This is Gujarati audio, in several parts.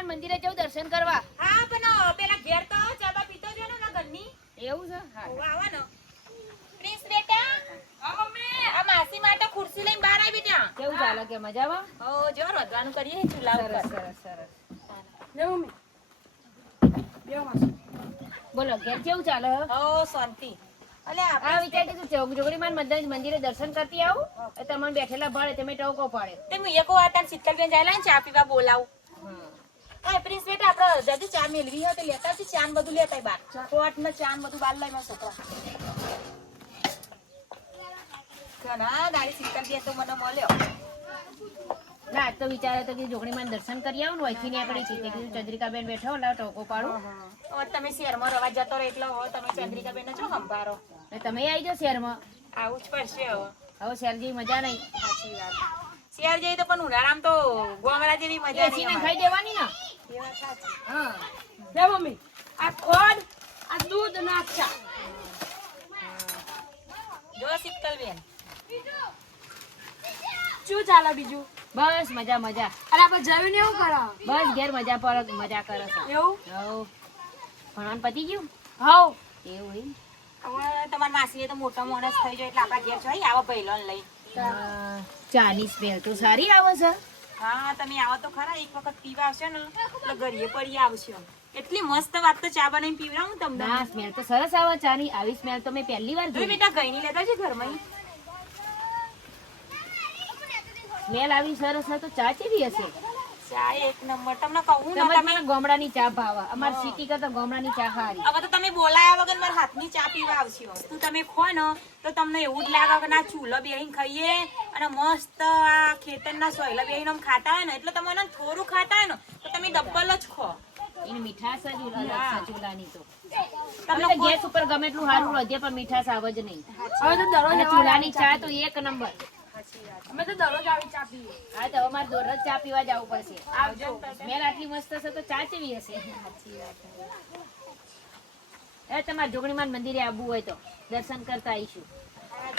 જોગણીમાન મંદિરે જવું દર્શન કરવા. હા પણ પેલા ઘેર તો ચાબા પીતો જો ને ઘરની. એવું છે? હા આવો ને. પ્રિન્સ બેટા. હા મમ્મી. આ માસી માટે ખુરશી લઈને બહાર આવી બેટા. કેવું ચાલે કે મજામાં? હો જો રોધવાનું કરીએ ચૂલા ઉપર. સરસ સરસ. લે મમ્મી. બોલો ઘેર કેવું ચાલે? હો શાંતિ. અલે આ વિચારતી તું જોગણીમાન મંદિરે દર્શન કરતી આવું. તમને બેઠેલા ભાડે તમે ટોકો પાડે. તે હું એક વાર તાર શીતલબેન જાય ને ચા પીવા બોલાવું. હા પ્રિન્સ બેટા આપણે જલ્દી ચા મેલવી હોય તો લેતા આવતી ચા ને બધું લેતા બાર. કોટ ને ચા ને બધું બાર લઈ માં છોકરા. ઘણા દાડી શીતલબેન તો મને મળ્યો. ના તો વિચારે તો કે જોગણીમાન દર્શન કરી આવું ને વહીથી નીકળી છે કે કીધું ચંદ્રિકાબેન બેઠો લાવ ટોકો પાડું. હવે તમે શહેરમાં રવા જતો રહો એટલે હવે તમે ચંદ્રિકાબેન ને જો સંભારો. તમે આવી જાઓ શહેરમાં. આવું જ પડશે હવે. હવે શહેર જેવી મજા નહીં. સાચી વાત. શહેર જઈએ તો પણ ઉનાળામાં તો ગોમડા જેવી મજા એસી માં ખાઈ દેવાની ને. એ વાત સાચી. હા લે મમ્મી આ ખોડ આ દૂધ ના ચા. જો શીતલબેન શું ચાલે બીજું? બસ મજા મજા. અરે આપણે જમીને એવું કરો? બસ ઘેર મજા પર મજા કરે છે. એવું? હવ ભણવાનું પતી ગયું? હવ. એવું એમ. હવે તમારા માસીએ તો મોટા માણસ થઈ જાય એટલે આપણા ઘેર જઈ આવો પહેલોન લઈ. ચાની સ્મેલ તો સારી આવે છે. હા તમે આવો તો ખરા એક વખત પીવા આવશે ને એટલે ઘરે પડી આવશે. એટલી મસ્ત વાત તો ચા બનાવીને પીવડાવું તમને. ના સ્મેલ તો સરસ આવે ચાની. આવી સ્મેલ તો મેં પહેલી વાર તમે જોઈ. બેટા ગઈની લેતા છે ઘરમાં. સ્મેલ આવી સરસ હોય તો ચા કેવી હશે? ચા એક નંબર. તમને કહું ને તમે તમે ગામડાની ચા ભાવે. અમાર સિટી કરતા ગામડાની ચા સારી. હવે તો તમે બોલાયા વગર મારા હાથની ચા પીવા આવશે. તું તમે ખો ને તો તમને એવું જ લાગે કે ના ચૂલો બેહીને ખાઈએ અને મસ્ત આ ખેતરના સોયલા બેહીને આમ ખાતા હોય ને એટલે તમને થોડું ખાતા હોય ને તો તમે ડબલ જ ખો. એની મીઠાશ જ અલગ છે ચૂલાની તો. તમને તમને ગેસ ઉપર ગમે એટલું સારું વધે પણ મીઠાશ આવે જ નહીં. હવે તો દરરોજ અને ચૂલાની ચા તો એક નંબર. અમે તો દરરોજ આવી ચા પીએ. હા તો અમારે દરરોજ ચા પીવા જવું પડશે. સ્મેલ આટલી મસ્ત હશે તો ચા કેવી હશે? એ તમારે જોગણીમાન મંદિરે આવવું હોય તો દર્શન કરતા આવીશું.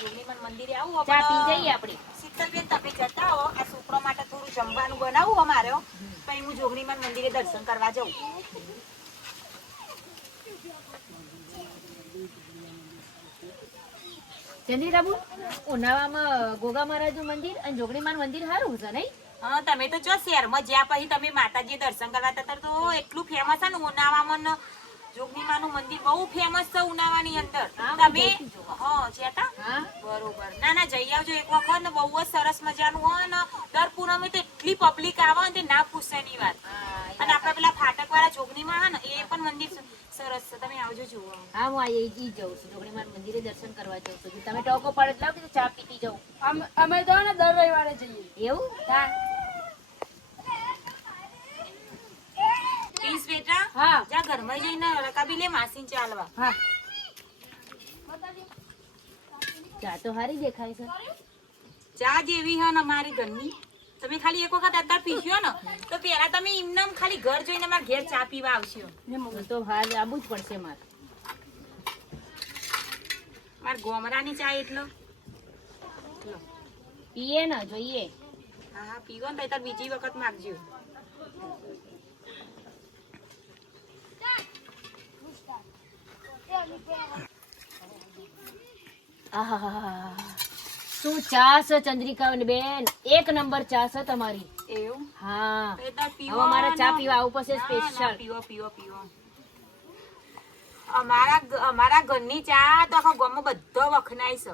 જોગણીમાન મંદિરે આવું ચા પી જઈએ આપણે. શીતલબેન તમે જતા હો આ છોકરો માટે થોડું જમવાનું બનાવું અમારે પછી હું જોગણીમાન મંદિરે દર્શન કરવા જાઉં. ચંદ્રિકાબુ ઉનાળામાં ગોગા મહારાજનું મંદિર અને જોગણીમાન મંદિર સારું છે નહીં? હા તમે તો જો શહેરમાં જ્યાં પછી તમે માતાજી દર્શન કરવા જતા તો એટલું ફેમસ છે ને ઉનાવામાં જોગણીમાનું મંદિર બહુ ફેમસ છે ઉનાવાની અંદર. તમે હા જતા? હા બરોબર. ના ના જઈ આવજો એક વખત ને બહુ જ સરસ મજાનું હોય ને દર પૂનમે તો એટલી પબ્લિક આવે ને તે ના પૂછવાની વાત. અને આપડા પેલા ફાટક વાળા જોગણીમાં ને એ પણ મંદિર સરસ છે. તમે આવજો જુઓ. હા હું આ જઉં છું જોગણીમાન મંદિરે દર્શન કરવા જાઉં છું. તમે ટોકો પડે લાવ કે ચા પીતી જાઉં. અમે તો ને દર રવિવારે જઈએ. એવું? હા. પ્લીઝ બેટા. હા જા ઘરમાં જઈને રકાબી લે માસીને ચાલવા. હા ચા તો સારી દેખાય છે. ચા જેવી હે ને મારી ઘરની તમે ખાલી એક વખત અત્યારે પીશો ને તો પેલા તમે એમને ખાલી ઘર જોઈને મારા ઘેર ચા પીવા આવશો. તો હાલ આવવું જ પડશે મારે. મારા ગોમરાની ચા એટલો પીએ ને જોઈએ. હા હા પીવો ને તો બીજી વખત માગજો. આહાહાહા. શું ચા છે ચંદ્રિકા બેન, એક નંબર ચા છે તમારી. એવું? હા તો તાર પીવો હવે મારે ચા ને. પીવા આવું પડશે ના, ના, સ્પેશિયલ. પીવો પીવો પીવો. અમારા ઘરની ચા તો આખા ગામમાં બધો વખણાય છે.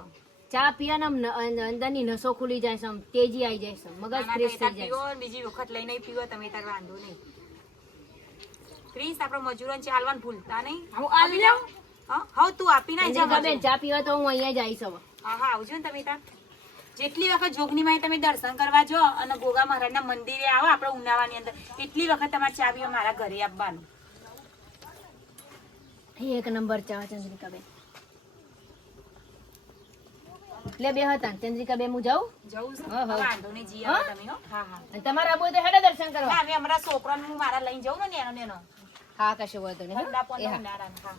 ચા પીવાના અંદરની નસો ખુલી જાય છે, આમ તેજી આવી જાય છે, મગજ ના, ના, ફ્રેશ તો તાર થઈ જાય પીવો છે. ને બીજી વખત લઈને પીવો તમે તાર વાંધો નહીં. પ્લીઝ આપણે મજૂરોને ચાલવાનું ભૂલતા નહીં. આપી જાઓ. હા હા તું આપી ના જા ચંદ્રિકા બેન મજૂર. ચા પીવા તો હું અહીંયા જ આવીશ હવે. હા હા આવજો ને તમે તાર. જેટલી વખત જોગણીમાં તમે દર્શન કરવા જો અને ગોગા મહારાજના મંદિરે આવો આપણે ઉનાવાની અંદર એટલી વખત તમારે ચા પીવા મારા ઘરે આવવાનું. એક નંબર ચા ચંદ્રિકા બેન. લે બે હતા ચંદ્રિકા બેન હું જાઉં. જવું છે? હા, હા. વાંધો નહીં જી આવો તમે હો. હા હા. અને તમારા આબુ હોય તો હેડો દર્શન કરવા. ના, અમે અમારા છોકરાને હું મારા લઈને જાઉં ને નેનો. હા કશું વાંધો નહીં હો. ઠંડા પણ એ હા. ઉનાળામાં, હા.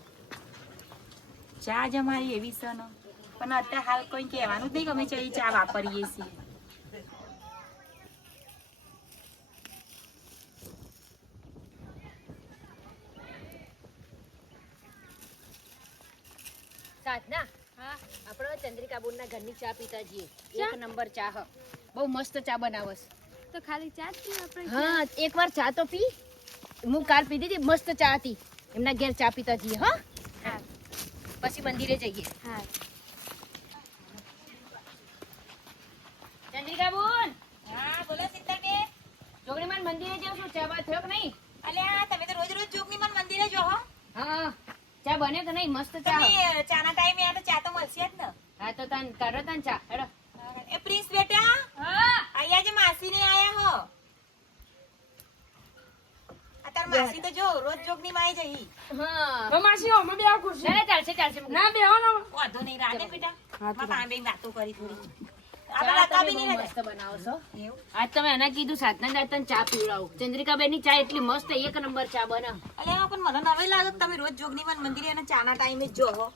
ચા જ અમારી એવી છે ને પણ અત્યારે હાલ કોઈ કહેવાનું જ નહીં કે અમે ચા ચા વાપરીએ છીએ. સાધના હા આપણે ચંદ્રિકાબેનના ઘરની ચા પીતા જઈએ. એક નંબર ચા હ. બહુ મસ્ત ચા બનાવસ. તો ખાલી ચા જ પીએ આપણે હા એકવાર ચા તો પી. હું કાલ પીધી હતી, મસ્ત ચા હતી. એમના ઘેર ચા પીતા જઈએ. હા હા પછી મંદિરે જઈએ. હા ચંદ્રિકાબેન હા બોલો શીતલબેન. જોગણીમાં મંદિરે જાવ છું. ચા બા થયો કે નહીં? અલ્યા તમે તો રોજ રોજ જોગણીમાં મંદિરે જો હો. હા ચા બને કે નહીં? મસ્ત ચા હ. તમે ચાના ટાઈમે આ તો ચા તો મળશે જ ને. હા તો તાન કરો તાન ચા. હેડો. એ પ્રિન્સ બેટા હા આયા જે માસી ને આયા હો. આ તાર માસી તો જો રોજ જોગની માં આવી જઈ. હા માસી હો મને આવ ખુરશી ના ચાલશે ચાલશે. ના બેહવાનો વાંધો નહીં રાધે બેટા. મારા પામે વાતો કરી થોડી. ચા આપણે તમે બી બહુ નહીં મસ્ત બનાવો છો. એવું. આજ તમે એના કીધું સાધના દાતન ચા પીવડાવું. ચંદ્રિકાબેન ની ચા એટલી મસ્ત એક નંબર ચા બને. અલ્યા પણ મને નવે લાગે કે તમે રોજ જોગની માં મંદિરે અને ચાના ટાઈમે જ જો હો.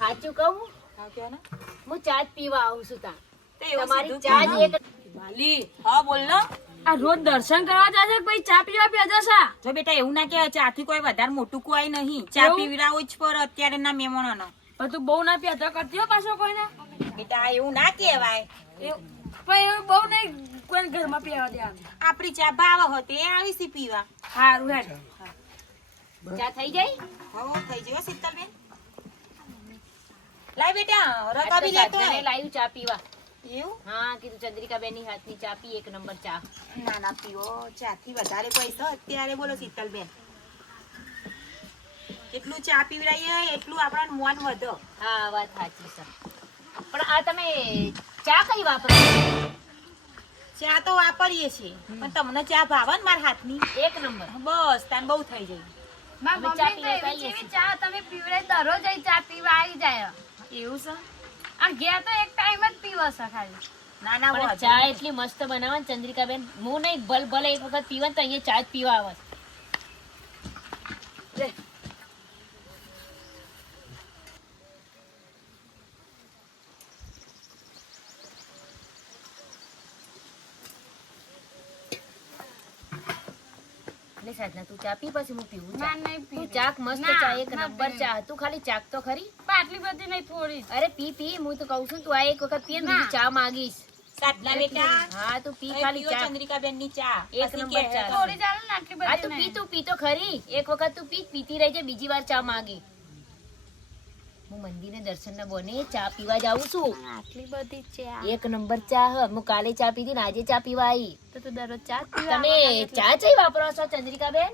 સાચું કહું હા કે ને. હું ચા જ પીવા આવું છું તા. તો એવું તમારી સીધું ચા કીધું. જ એક વાલી હા બોલ નો. આ રોજ દર્શન કરવા જાય છે પછી ચા પીવા પી જશે જો બેટા એવું ના કહેવાય ચાથી કોઈ વધારે મોટું કોઈ નહીં. ચા એવું? પીવડાવું જ પર અત્યારે ના મહેમાનોનો. પણ તું બહુ ના પીતા કરતી હો પાછો કોઈને બેટા એવું ના કહેવાય. પણ એવું બહુ નહીં કોઈને ઘરમાં પીવા દે આપણી ચા ભાવ હોતે આવી સી પીવા. સારું હેડ ચા થઈ જાય. હો થઈ ગયો શીતલબેન. લાય બેટા આજ રકા તો બી લેતો સાધનાને હોય. લાવ્યું ચા પીવા. એવું હા કીધું ચંદ્રિકાબેન ની હાથની ચા પી એક નંબર ચા. ના ના પીવો ચાથી વધારે પૈસા અત્યારે બોલો શીતલબેન. એટલું ચા પીવડાવીએ એટલું આપણા મોન વધો. હા વાત સાચી છે. પણ આ તમે ચા કઈ વાપરો? ચા તો વાપરીએ છીએ પણ તમને ચા ભાવે ને મારા હાથની. એક નંબર. બસ તાન બહુ થઈ જાય. અમે ચા પીવા જઈએ છીએ. ચા તમે પીવડે દરરોજ અહીં ચા પીવા આવી જાય એવું છે. આ ઘેર તો એક ટાઈમ જ પીવો છે ખાલી ના ના પણ વાંધો ચા નહીં. એટલી મસ્ત બનાવે ને ચંદ્રિકાબેન. હું નહીં ભલે એક વખત પીવા ને તો અહીંયા ચા જ પીવા આવે. લે. લે સાધના તું ચા પી પછી હું પીવું ચા. ના નહીં તું પી ચાક મસ્ત ના, ચા એક ના નંબર પીવું. ચા. તું ખાલી ચાક તો ખરી. આટલી બધી નહીં થોડી જ. અરે પી પી હું તો કહું છું તું આ એક વખત પીએ ને ના. બીજી ચા માંગીશ. સાધના બેટા હા તું પી હવે ખાલી પીવો ચા. ચંદ્રિકાબેન ની ચા. એક પછી નંબર કે ચા. થોડી ચાલે ને આટલી હા બધી તું નહીં. પી તો ખરી. એક વખત તું પીતી રહેજે બીજી વાર ચા માંગે. હું મંદિરે દર્શન ના બોને ચા પીવા જાઉં છું. આટલી બધી ચા એક નંબર ચા હ. હું કાલે ચા પીધી ને આજે ચા પીવા આવી. તો તું દરરોજ ચા જ પીવા તમે ચા ચઈ વાપરો છો ચંદ્રિકાબેન?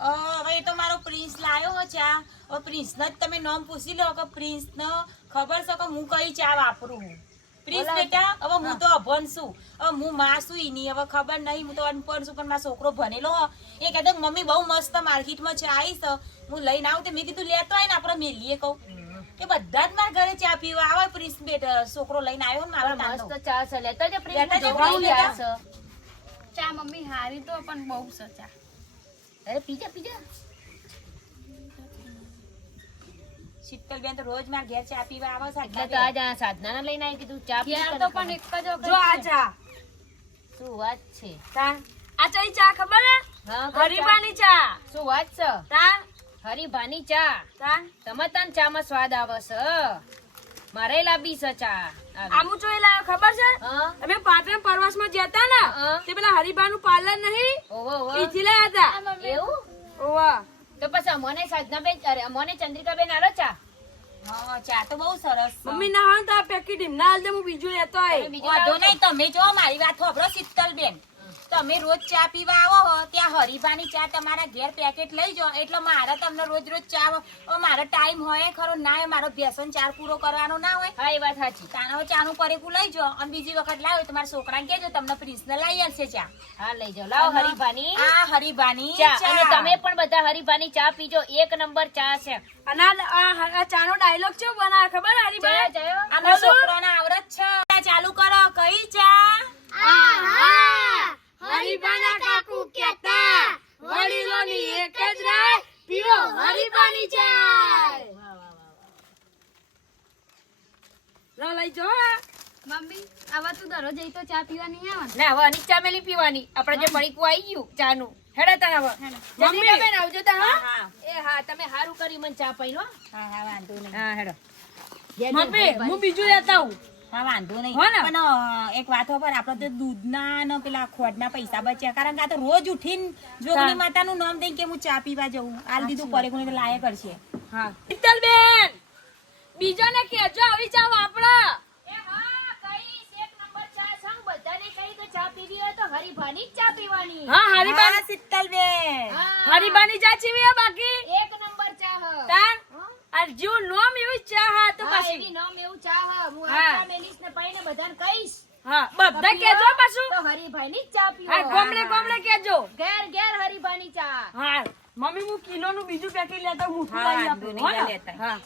હવે એ તો મારો પ્રિન્સ લાયો હો ચા. હવે પ્રિન્સ ને જ તમે નામ પૂછી લો કે પ્રિન્સ ને ખબર છે કે હું કઈ ચા વાપરું છું. પ્રિન્સ બોલા. બેટા હવે હું તો અભણ છું. હવે હું માં છું ઈની હવે ખબર નહીં. હું તો અનપઢ છું પણ મારો છોકરો ભણેલો હો. એ કહેતો કે મમ્મી બહુ મસ્ત માર્કેટમાં ચા આવી છે હું લઈને આવું. તો મેં કીધું લેતો હોય ને આપણે મેલીએ કહું કે બધા જ મારા ઘરે ચા પીવા આવે. પ્રિન્સ બેટા છોકરો લઈને આવ્યો ને મારો પણ નાનો. મસ્ત ચા છે. લેતા જ લેતા જ પ્રેમ લેતા. ચા છે. ચા મમ્મી હારી તો પણ બહુ છે ચા અરે પીજા પીજા. શીતલબેન તો રોજ મારા ઘેર ચા પીવા આવે છે. એટલે તો આજ આ સાધનાને લઈને આવી કીધું ચા પી ઘેર તને તો ખબર. પણ એક જ વખત જો આ છે. ચા શું વાત છે? આ ચઈ ચા ખબર હે હા કોઈ ચા? હરીબાની ચા શું વાત છે? તા હરીભાની ચા. તા તમે તાન ચામાં સ્વાદ આવે છે. મારે લાંબી છે ચા આવી. આમુ જોઈ લાયો ખબર છે હા અમે પાટણ પરવાસમાં જતા ને હા. તે પેલા હરીબાનું પાર્લર નહીં ઓવો ઓવો. ઈથી લાયા હતા એવું? ઓવા તો પછી અમોને સાધનાબેન અરે અમોને ચંદ્રિકાબેન આલો ચા. હા ચા તો બહુ સરસ છે. મમ્મી ના હોય ને તો આ પેકેટ હિમના હાલ દે હું બીજું લેતો આય તમે બીજું વાંધો લાવો છો? નહીં તમે જો મારી વાત સાંભળો શીતલબેન. તમે રોજ ચા પીવા આવો હો ત્યાં હરીબાની ચા તમારા ઘેર પેકેટ લઈ જાઓ એટલે મારે તમને રોજ રોજ ચા મારો ટાઈમ હોય ખરો ના હોય મારો વ્યસન ચાર પૂરો કરવાનો ના હોય. હા એ વાત સાચી. ચાનો ચાનું પરેકું લઈ જાઓ અને બીજી વખત લાવો તો તમારા છોકરાને કહેજો તમને પ્રિન્સને લઈ આવશે ચા. હા લઈ જાઓ. લાવો હરીભાની આ હરીબાની ચા. ચા. અને તમે પણ બધા હરીભાની ચા પીજો. એક નંબર ચા છે. અને આ ચાનો ડાયલોગ છે બનાવે ખબર ચા હરીબા જયો. આના છોકરાને આવડત છે. ચાલુ કરો કઈ ચા. હરીબાના કાકુ કેતા વડીલોની એક જ રાય પીવો હરીબાની ચાય લો લઈ જો મમ્મી આવા તું દરરોજ જઈ તો ચા પીવા નહીં આવવાનું ના હવે અનિક ચા મેલી પીવાની. આપણે જે પડીકું આવી ગયું ચાનું. હેડા તાર હવે. ચંદ્રિકાબેન આવજો તા હા. હા એ હા તમે હારું કરી મને ચા પીનો. હા હા વાંધો નહીં. હા હેડો. મમ્મી હું બીજું લેતા આવું. હા વાંધો નહીં હો ને? પણ એક વાત પર આપણે તો દૂધના ને પેલા ખોડના પૈસા બચ્યા કારણ કે આ તો રોજ ઉઠીને જોગણી માતાનું નામ દઈને કે હું ચા પીવા જઉં આલ દીધું પરે કોઈને તો લાયક કરશે હા શીતલબેન બીજાને કહેજો આવી ચા વાપરા. એ હા કઈશ એક નંબર ચા છે હું બધાને કહી કે ચા પીવી હોય તો હરીભાની જ ચા પીવાની. હા હરીબા હા શીતલબેન હા, હરીબાની ચા ચીવી હે બાકી એક નંબર ચા હ. તાન હા? આ જીવ નોમ એવી ચા હા તો હા, પછી એવી નામ એવું ચા હ. હું હા. આટલા મેલીશ ને પઈને બધાને કહીશ હા બધા કહેજો પાછું. તો હરીભાઈની જ ચા પીવો. હા ગોમડે કહેજો. ઘેર ઘેર હરીભાની ચા. હા મમ્મી હું કિલોનું બીજું પેકેટ લેતા હું હા, વાંધો નહીં, હા લેતા. હા